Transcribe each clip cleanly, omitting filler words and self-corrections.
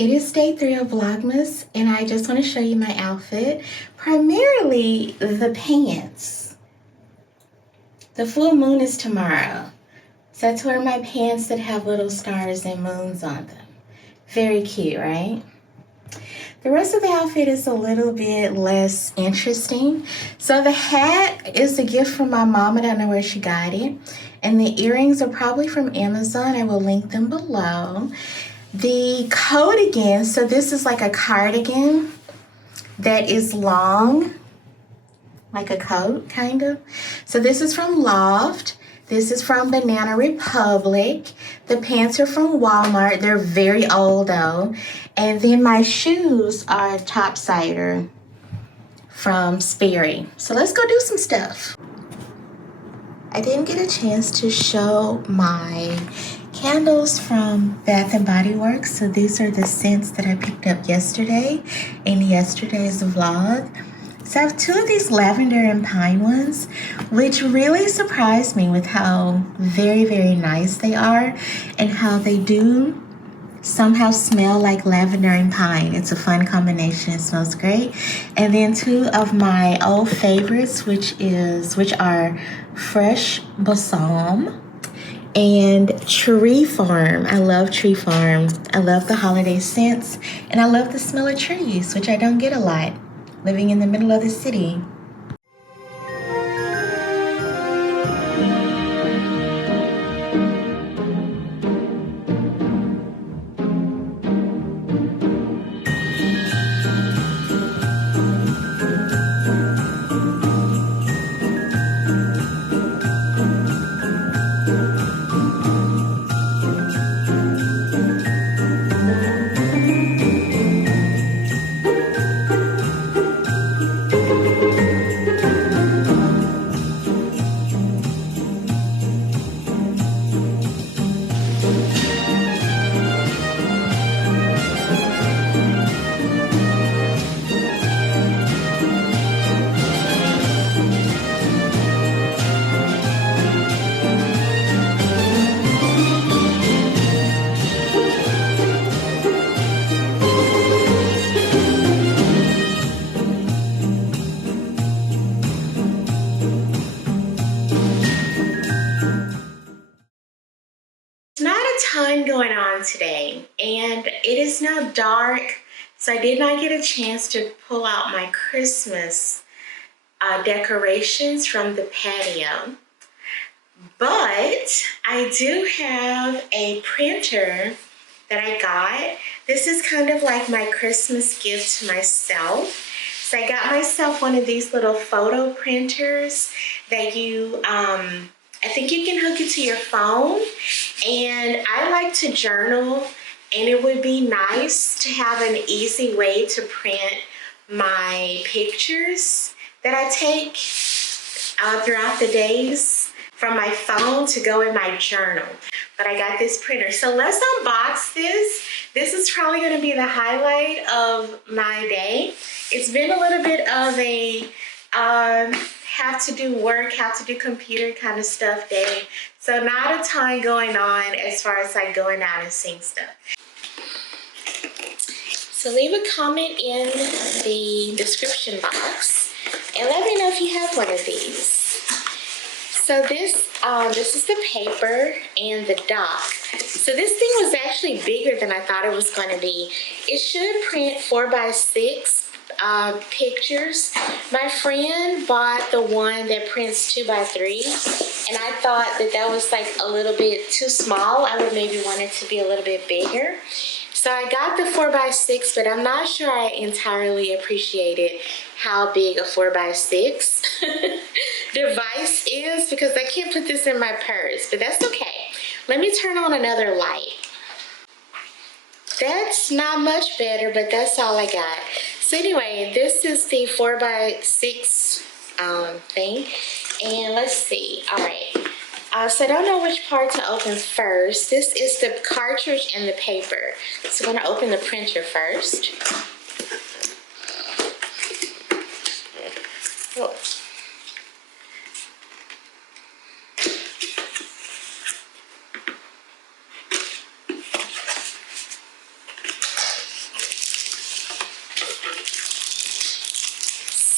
It is day 3 of Vlogmas, and I just want to show you my outfit. Primarily the pants. The full moon is tomorrow, so I wear my pants that have little stars and moons on them. Very cute, right? The rest of the outfit is a little bit less interesting. So the hat is a gift from my mom. I don't know where she got it. And the earrings are probably from Amazon. I will link them below. The coat again, so this is like a cardigan that is long, like a coat, kind of. So this is from Loft. This is from Banana Republic. The pants are from Walmart. They're very old though. And then my shoes are topsider from Sperry. So let's go do some stuff. I didn't get a chance to show my candles from Bath and Body Works. So these are the scents that I picked up yesterday in yesterday's vlog. So I have 2 of these lavender and pine ones, which really surprised me with how very, very nice they are and how they do somehow smell like lavender and pine. It's a fun combination. It smells great. And then 2 of my old favorites, which are Fresh Balsam and Tree Farm. I love Tree Farm. I love the holiday scents, and I love the smell of trees, which I don't get a lot living in the middle of the city. Not a ton going on today, and it is now dark, so I did not get a chance to pull out my Christmas decorations from the patio. But I do have a printer that I got. This is kind of like my Christmas gift to myself. So I got myself one of these little photo printers that I think you can hook it to your phone. And I like to journal, and it would be nice to have an easy way to print my pictures that I take throughout the days from my phone to go in my journal. But I got this printer. So let's unbox this. This is probably going to be the highlight of my day. It's been a little bit of a have to do work, have to do computer kind of stuff day. So not a ton going on as far as like going out and seeing stuff. So leave a comment in the description box and let me know if you have one of these. So this is the paper and the dock. So this thing was actually bigger than I thought it was going to be. It should print 4x6 pictures. My friend bought the one that prints 2x3, and I thought that was like a little bit too small. I would maybe want it to be a little bit bigger. So I got the 4x6, but I'm not sure I entirely appreciated how big a 4x6 device is, because I can't put this in my purse, but that's okay. Let me turn on another light. That's not much better, but that's all I got. So anyway, this is the 4x6 thing, and let's see. All right. So I don't know which part to open first. This is the cartridge and the paper. So I'm going to open the printer first. Oh.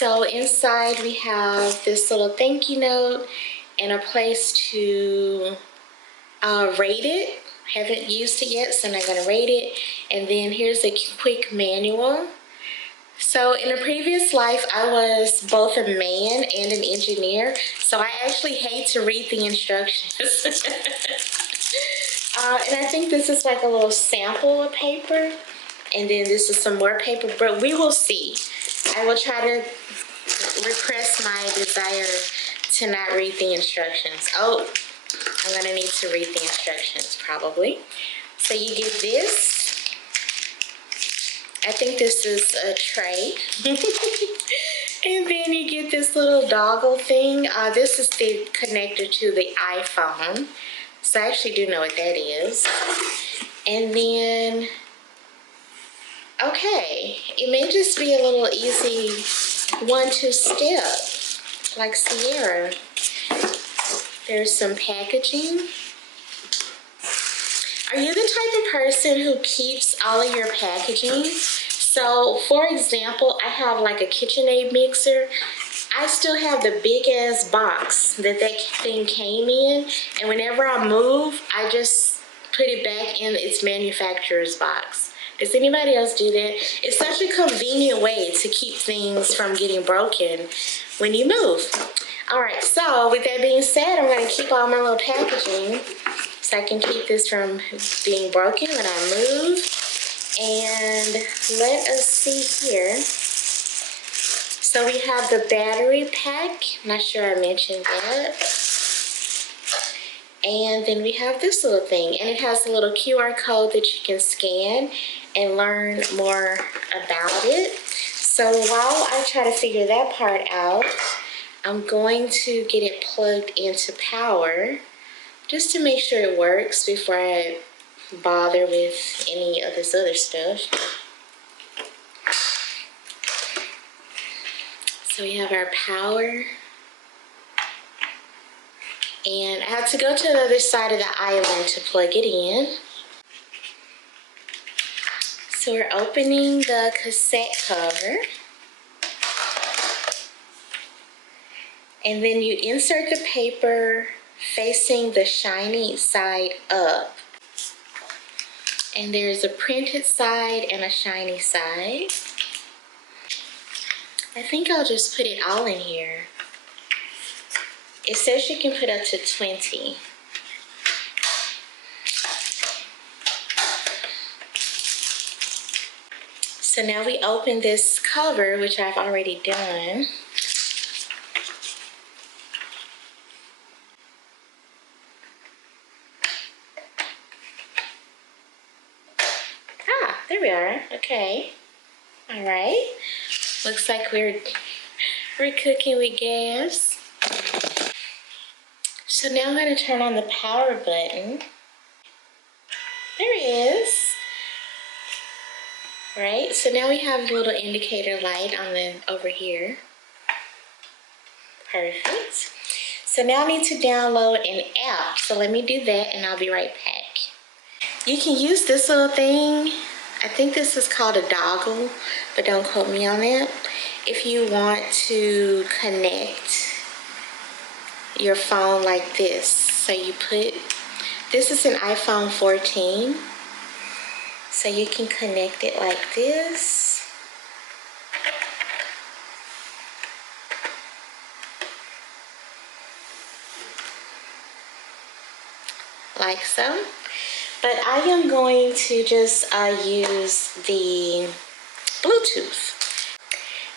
So inside we have this little thank you note and a place to rate it. Haven't used it yet, so I'm not gonna rate it. And then here's a quick manual. So in a previous life, I was both a man and an engineer, so I actually hate to read the instructions. And I think this is like a little sample of paper, and then this is some more paper, but we will see. I will try to repress my desire to not read the instructions. Oh, I'm gonna need to read the instructions probably. So you get this. I think this is a tray. And then you get this little dongle thing. This is the connector to the iPhone. So I actually do know what that is. And then, okay, it may just be a little easy 1-2 step, like Sierra. There's some packaging. Are you the type of person who keeps all of your packaging? So, for example, I have like a KitchenAid mixer. I still have the big ass box that thing came in, and whenever I move, I just put it back in its manufacturer's box. Does anybody else do that? It's such a convenient way to keep things from getting broken when you move. All right, so with that being said, I'm gonna keep all my little packaging so I can keep this from being broken when I move. And let us see here. So we have the battery pack. I'm not sure I mentioned that. And then we have this little thing, and it has a little QR code that you can scan and learn more about it. So while I try to figure that part out, I'm going to get it plugged into power just to make sure it works before I bother with any of this other stuff. So we have our power. And I had to go to the other side of the island to plug it in. So we're opening the cassette cover. And then you insert the paper facing the shiny side up. And there's a printed side and a shiny side. I think I'll just put it all in here. It says you can put up to 20. So now we open this cover, which I've already done. Ah, there we are. Okay. All right. Looks like we're cooking with gas. So now I'm going to turn on the power button. There it is. Right, so now we have a little indicator light on the over here. Perfect. So now I need to download an app. So let me do that and I'll be right back. You can use this little thing. I think this is called a Dangle, but don't quote me on that. If you want to connect your phone like this. So you put, this is an iPhone 14. So you can connect it like this. Like so. But I am going to just use the Bluetooth.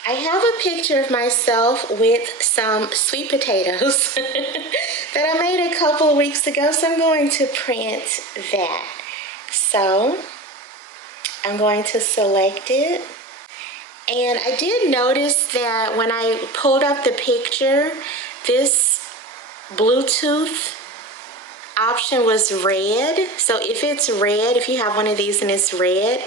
I have a picture of myself with some sweet potatoes that I made a couple of weeks ago, so I'm going to print that. So I'm going to select it. And I did notice that when I pulled up the picture, this Bluetooth option was red. So if it's red, if you have one of these and it's red,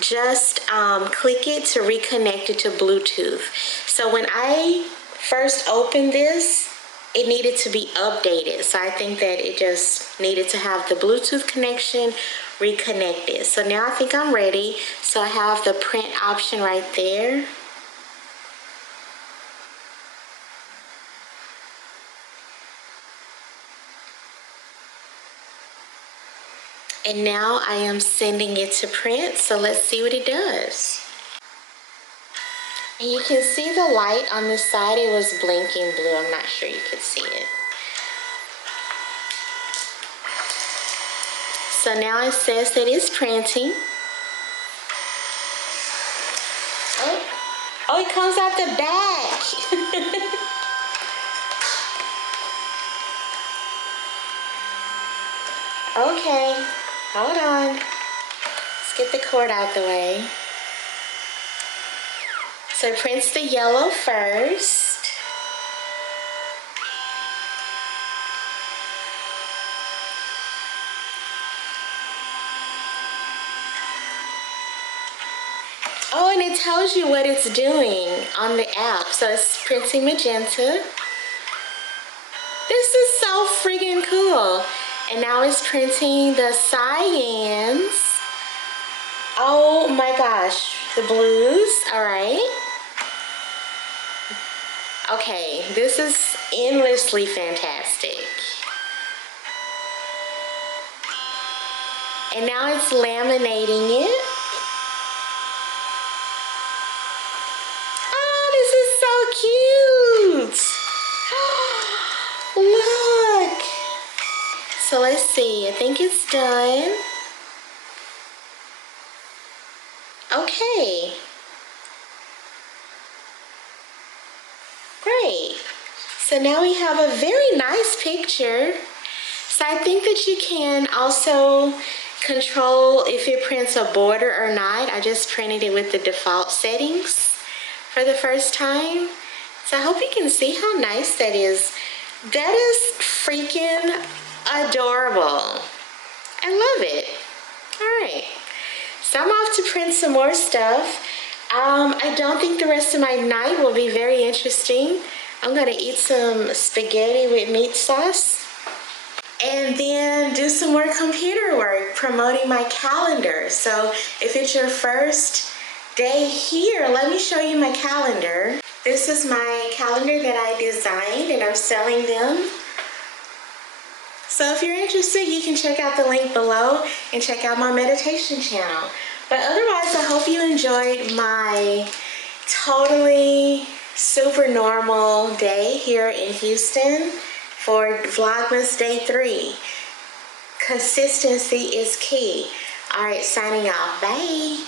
just click it to reconnect it to Bluetooth. So when I first opened this, it needed to be updated. So I think that it just needed to have the Bluetooth connection reconnected. So now I think I'm ready. So I have the print option right there. And now I am sending it to print, so let's see what it does. And you can see the light on this side. It was blinking blue. I'm not sure you could see it. So now it says that it's printing. Oh, it comes out the back. Okay, hold on. Let's get the cord out the way. So it prints the yellow first. Oh, and it tells you what it's doing on the app. So it's printing magenta. This is so friggin' cool. And now it's printing the cyans. Oh my gosh, the blues, all right. Okay, this is endlessly fantastic. And now it's laminating it. Oh, this is so cute. Look. So let's see, I think it's done. Okay. Great. So now we have a very nice picture. So I think that you can also control if it prints a border or not. I just printed it with the default settings for the first time. So I hope you can see how nice that is. That is freaking adorable. I love it. All right. So I'm off to print some more stuff. I don't think the rest of my night will be very interesting. I'm gonna eat some spaghetti with meat sauce and then do some more computer work promoting my calendar. So if it's your first day here, let me show you my calendar. This is my calendar that I designed and I'm selling them. So if you're interested, you can check out the link below and check out my meditation channel. But otherwise, I hope you enjoyed my totally super normal day here in Houston for Vlogmas Day 3. Consistency is key. All right, signing off. Bye.